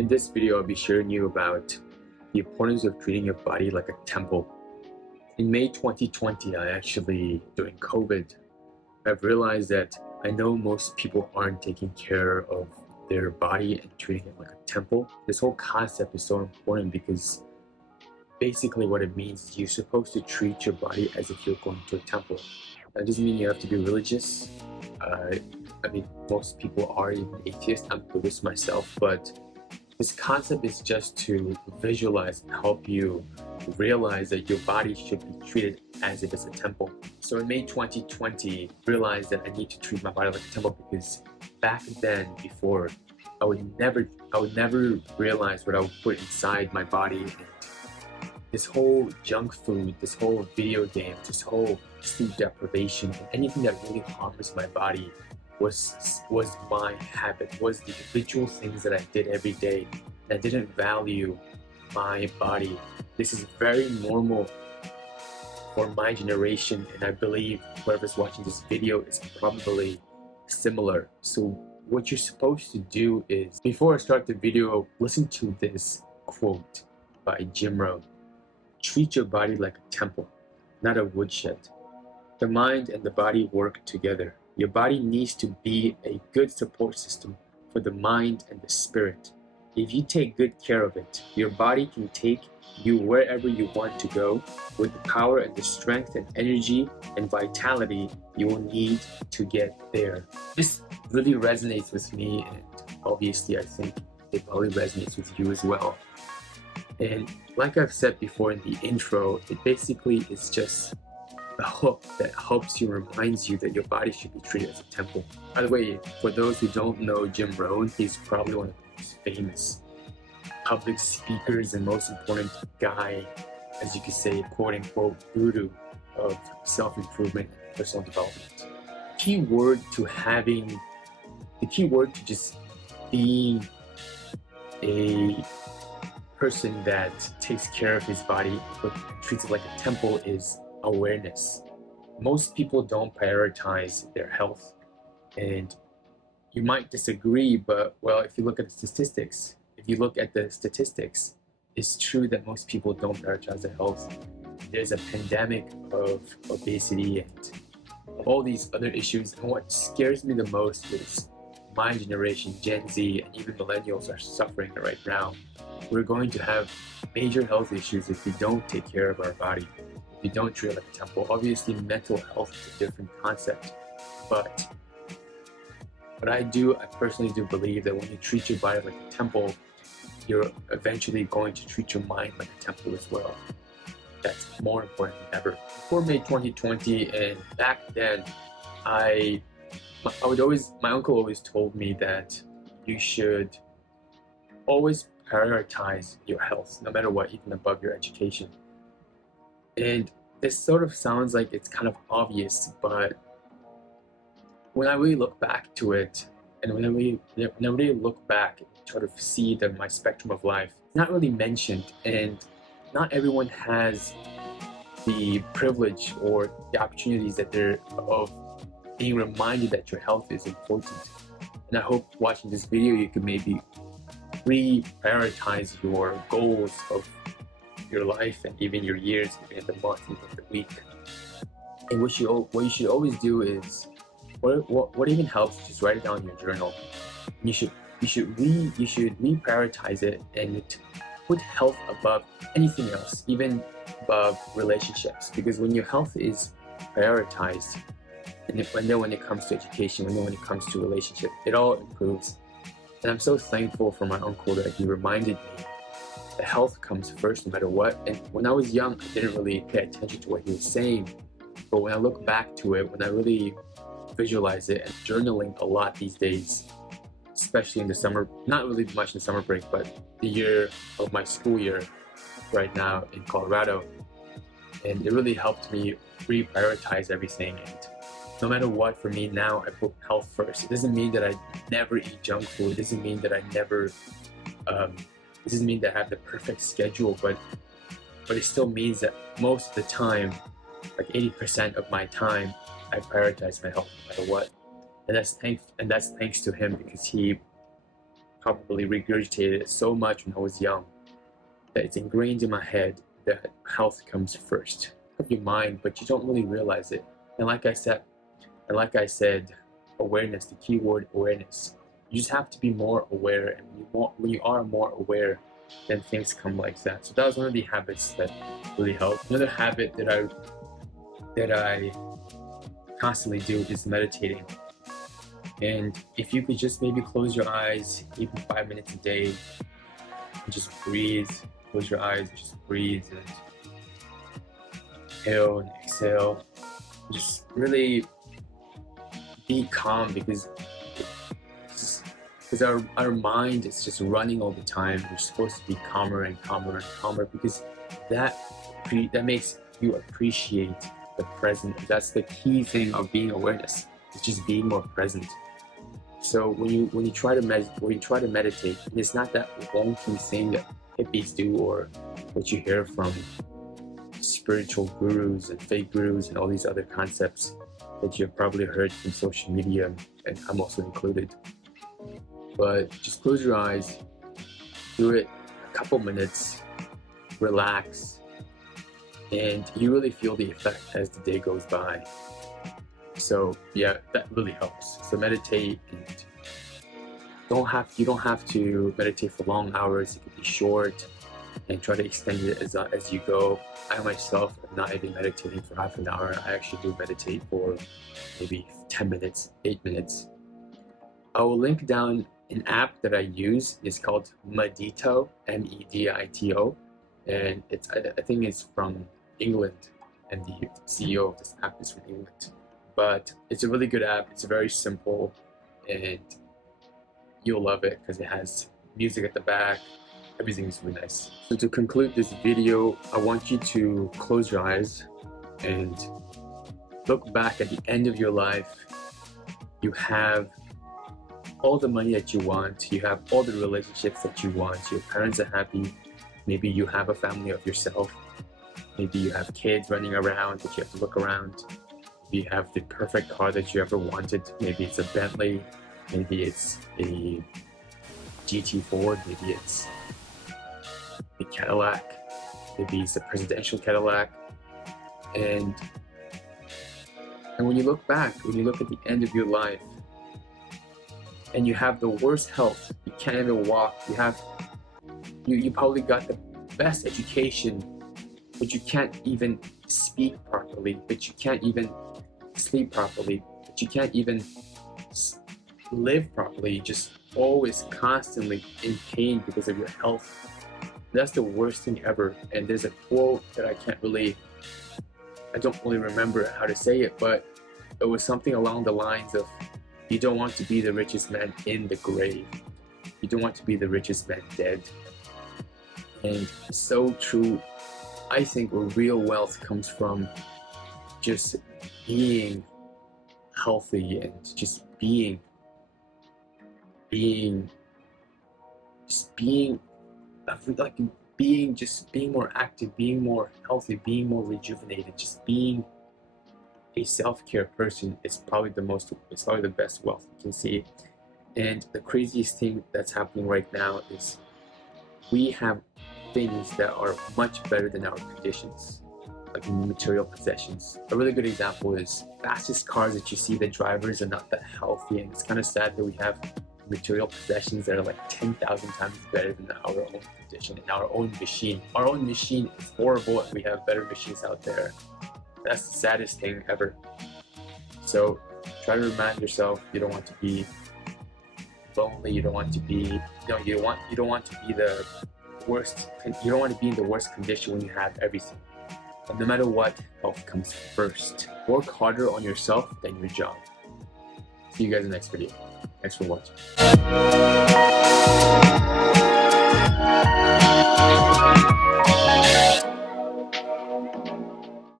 In this video, I'll be sharing you about the importance of treating your body like a temple. In May 2020, during COVID, I've realized that I know most people aren't taking care of their body and treating it like a temple. This whole concept is so important because basically what it means is you're supposed to treat your body as if you're going to a temple. That doesn't mean you have to be religious. Most people are even atheists. I'm Buddhist myself, but this concept is just to visualize and help you realize that your body should be treated as if it's a temple. So in May 2020, I realized that I need to treat my body like a temple because back then, before, I would never realize what I would put inside my body. And this whole junk food, this whole video game, this whole sleep deprivation, and anything that really harms my body was my habit, was the habitual things that I did every day. And I didn't value my body. This is very normal for my generation, and I believe whoever's watching this video is probably similar. So what you're supposed to do is, before I start the video, listen to this quote by Jim Rohn. Treat your body like a temple, not a woodshed. The mind and the body work together. Your body needs to be a good support system for the mind and the spirit. If you take good care of it, your body can take you wherever you want to go with the power and the strength and energy and vitality you will need to get there. This really resonates with me, and obviously I think it probably resonates with you as well. And like I've said before in the intro, it basically is just a hook that helps you, reminds you that your body should be treated as a temple. By the way, for those who don't know Jim Rohn, he's probably one of the most famous public speakers and most important guy, as you could say, quote unquote, guru of self-improvement and personal development. The key word to just being a person that takes care of his body but treats it like a temple is awareness. Most people don't prioritize their health, and you might disagree, but well, if you look at the statistics, it's true that most people don't prioritize their health. There's a pandemic of obesity and all these other issues, and what scares me the most is my generation, Gen Z, and even millennials are suffering right now. We're going to have major health issues if we don't take care of our body, if we don't treat it like a temple. Obviously, mental health is a different concept, but I personally do believe that when you treat your body like a temple, you're eventually going to treat your mind like a temple as well. That's more important than ever. Before May 2020, and back then, my uncle always told me that you should always prioritize your health, no matter what, even above your education. And this sort of sounds like it's kind of obvious, but when I really look back to it, and when I really look back and try to see my spectrum of life, it's not really mentioned, and not everyone has the privilege or the opportunities that they're of being reminded that your health is important. And I hope watching this video you can maybe reprioritize your goals of your life and even your years, even the month, even the week. And what you should always do is, what even helps, just write it down in your journal. You should reprioritize it and put health above anything else, even above relationships. Because when your health is prioritized, and when it comes to education, when it comes to relationship, it all improves. And I'm so thankful for my uncle that he reminded me that health comes first no matter what. And when I was young, I didn't really pay attention to what he was saying. But when I look back to it, when I really visualize it, and journaling a lot these days, especially in the summer, not really much in the summer break, but the year of my school year right now in Colorado. And it really helped me reprioritize everything. And no matter what, for me now, I put health first. It doesn't mean that I never eat junk food. It doesn't mean that I have the perfect schedule, but it still means that most of the time, like 80% of my time, I prioritize my health no matter what. And that's thanks to him, because he probably regurgitated it so much when I was young that it's ingrained in my head that health comes first. Of your mind, but you don't really realize it. And like I said, awareness, the key word awareness. You just have to be more aware, and when you are more aware, then things come like that. So that was one of the habits that really helped. Another habit that I constantly do is meditating. And if you could just maybe close your eyes, even 5 minutes a day, and just breathe. Close your eyes, just breathe, and inhale and exhale. Just really be calm, because our mind is just running all the time. We're supposed to be calmer and calmer and calmer, because that makes you appreciate the present. That's the key thing of being awareness. It's just being more present. So when you try to meditate, it's not that wonky thing that hippies do, or what you hear from spiritual gurus and fake gurus and all these other concepts that you've probably heard from social media, and I'm also included. But just close your eyes, do it a couple minutes, relax, and you really feel the effect as the day goes by. So yeah, that really helps. So meditate, and you don't have to meditate for long hours. It could be short, and try to extend it as you go. I myself am not even meditating for half an hour. I actually do meditate for maybe 10 minutes, 8 minutes. I will link down an app that I use. It's called Medito, Medito, and I think it's from England, and the CEO of this app is from England. But it's a really good app. It's very simple, and you'll love it because it has music at the back. Everything is really nice. So to conclude this video, I want you to close your eyes and look back at the end of your life. You have all the money that you want. You have all the relationships that you want. Your parents are happy. Maybe you have a family of yourself. Maybe you have kids running around that you have to look around. Maybe you have the perfect car that you ever wanted. Maybe it's a Bentley. Maybe it's a GT Ford. Maybe it's a Cadillac. Maybe it's a presidential Cadillac. And when you look back, when you look at the end of your life, and you have the worst health, you can't even walk, you probably got the best education, but you can't even speak properly, but you can't even sleep properly, but you can't even live properly. You're just always constantly in pain because of your health. That's the worst thing ever. And there's a quote that I don't really remember how to say it, but it was something along the lines of, you don't want to be the richest man in the grave. You don't want to be the richest man dead. And it's so true. I think real wealth comes from just being healthy and just being more active, being more healthy, being more rejuvenated, just being a self-care person is probably the best wealth you can see. And the craziest thing that's happening right now is we have things that are much better than our conditions, like material possessions. A really good example is fastest cars that you see, the drivers are not that healthy, and it's kind of sad that we have material possessions that are like 10,000 times better than our own condition and our own machine. Our own machine is horrible, and we have better machines out there. That's the saddest thing ever. So try to remind yourself you don't want to be lonely. You don't want to be, you don't want to be the worst. You don't want to be in the worst condition when you have everything. And no matter what, health comes first. Work harder on yourself than your job. See you guys in the next video. Thanks for watching.